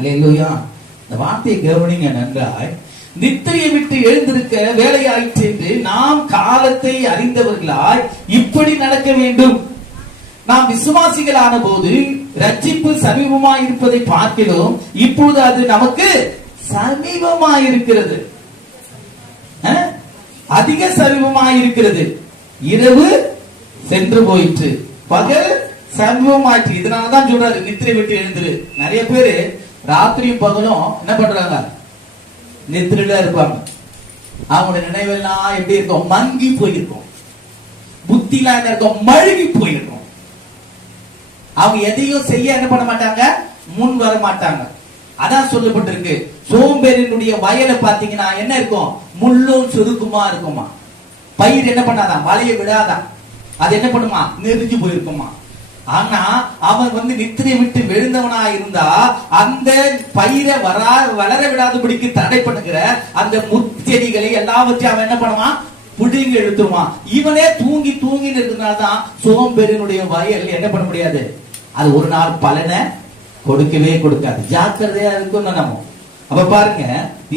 அல்லேலூயா. இந்த வார்த்தையை கவனிங்க நன்றாய். நித்திரையை விட்டு எழுந்திருக்க வேலையாயிற்று என்று நாம் காலத்தை அறிந்தவர்களாய் இப்படி நடக்க வேண்டும். நாம் விசுவாசிகளான போது ரட்சிப்பு சமீபமாய் இருப்பதை பார்க்கிறோம். இப்பொழுது அது நமக்கு சமீபமாய் இருக்கிறது, அதிக சமீபமாய் இருக்கிறது. இரவு சென்று போயிற்று, பகல் சமீபமாயிற்று. இதனாலதான் சொல்றாரு நித்திரை விட்டு எழுந்துரு. நிறைய பேரு ராத்திரியும் பகலும் என்ன பண்றாங்க? நித்திரையில இருப்பாங்க. அவங்களுடைய நினைவெல்லாம் எப்படி இருக்கும்? மங்கி போயிருக்கும். புத்திலாம் என்ன இருக்கும்? மழுகி போயிருக்கும். அவங்க எதையும் செய்ய என்ன பண்ண மாட்டாங்க? முன் வர மாட்டாங்க. அதான் சொல்லப்பட்டிருக்கு, சோம்பேறினுடைய வயலை பாத்தீங்கன்னா என்ன இருக்கும்? முள்ளும் சுருக்குமா இருக்குமா. பயிர் என்ன பண்ணாதான்? வளைய விடாதான். அது என்ன பண்ணுமா? நெறிஞ்சு போயிருக்குமா. ஆனா அவன் நித்திரை விட்டு விழுந்தவனா இருந்தா அந்த பயிரை வளர விடாதபடிக்கு தடை பண்ணுகிற அந்த முச்செடிகளை எல்லாவற்றையும் அவன் என்ன பண்ணுவான்? புடிங்கி எடுத்துருவான். இவனே தூங்கி தூங்கி இருக்கிறதுனால்தான் சோம்பேறினுடைய வயல் என்ன பண்ண முடியாது? அது ஒரு நாள் பலனை கொடுக்கவே கொடுக்காது. ஜாக்கிரதையா இருக்கும் நம்ம. அப்ப பாருங்க,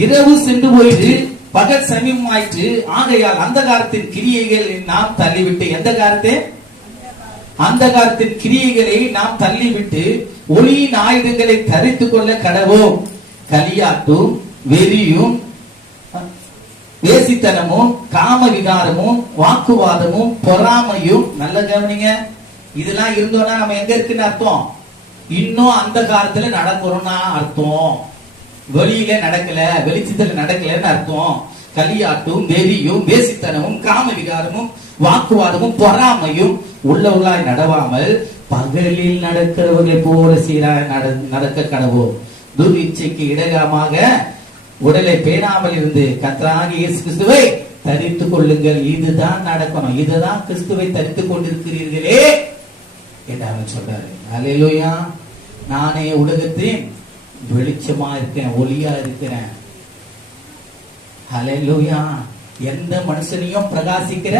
இரவு சென்று போயிட்டு பகல் சமீபமாயிற்று. ஆகையால் அந்த காலத்தின் கிரியைகள் நாம் தள்ளிவிட்டு, எந்த காலத்தை? அந்த காலத்தின் கிரியைகளை நாம் தள்ளிவிட்டு ஒளியின் ஆயுதங்களை தரித்துக் கொள்ள கடவோம். களியாட்டும் வெறியும் வேசித்தனமும் காம விகாரமும் வாக்குவாதமும் பொறாமையும், நல்ல கவனிங்க, இதெல்லாம் இருந்தோம்னா நம்ம எங்க இருக்குன்னு அர்த்தம்? இன்னும் அந்த காலத்துல நடக்கிறோம்னா அர்த்தம். வெளியில நடக்கல, வெளிச்சத்துல நடக்கலன்னு அர்த்தம். களியாட்டும் வெறியும் வேசித்தனமும் காம விகாரமும் வாக்குவாதமும் பொறாமையும் உள்ளவர்களாய் நடவாமல் பகலில் நடக்கிறவர்களை போல சீராய் நடக்க கடவோம். துர்இச்சைக்கு இடகமாக உடலை பேணாமல் இருந்து கர்த்தராகிய இயேசு கிறிஸ்துவை தரித்துக் கொள்ளுங்கள். இதுதான் நடக்கணும். இதுதான் கிறிஸ்துவை தரித்துக் கொண்டிருக்கிறீர்களே என்று அவர் சொல்றாரு. அல்லேலூயா. நானே உலகத்தின் வெளிச்சமா இருக்கிறேன், ஒளியா இருக்கிறேன். அல்லேலூயா. எந்த மனுஷனையும் பிரகாசிக்கிற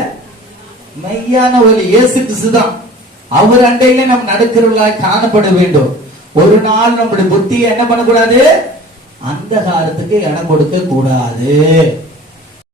மெய்யான ஒளி இயேசு கிறிஸ்து தான். அவர் அண்டையில நம்ம நடக்கிறவர்களாய் காணப்பட வேண்டும். ஒரு நாள் நம்முடைய புத்தியை என்ன பண்ணக்கூடாது? அந்த காலத்துக்கு இடம் கொடுக்க கூடாது.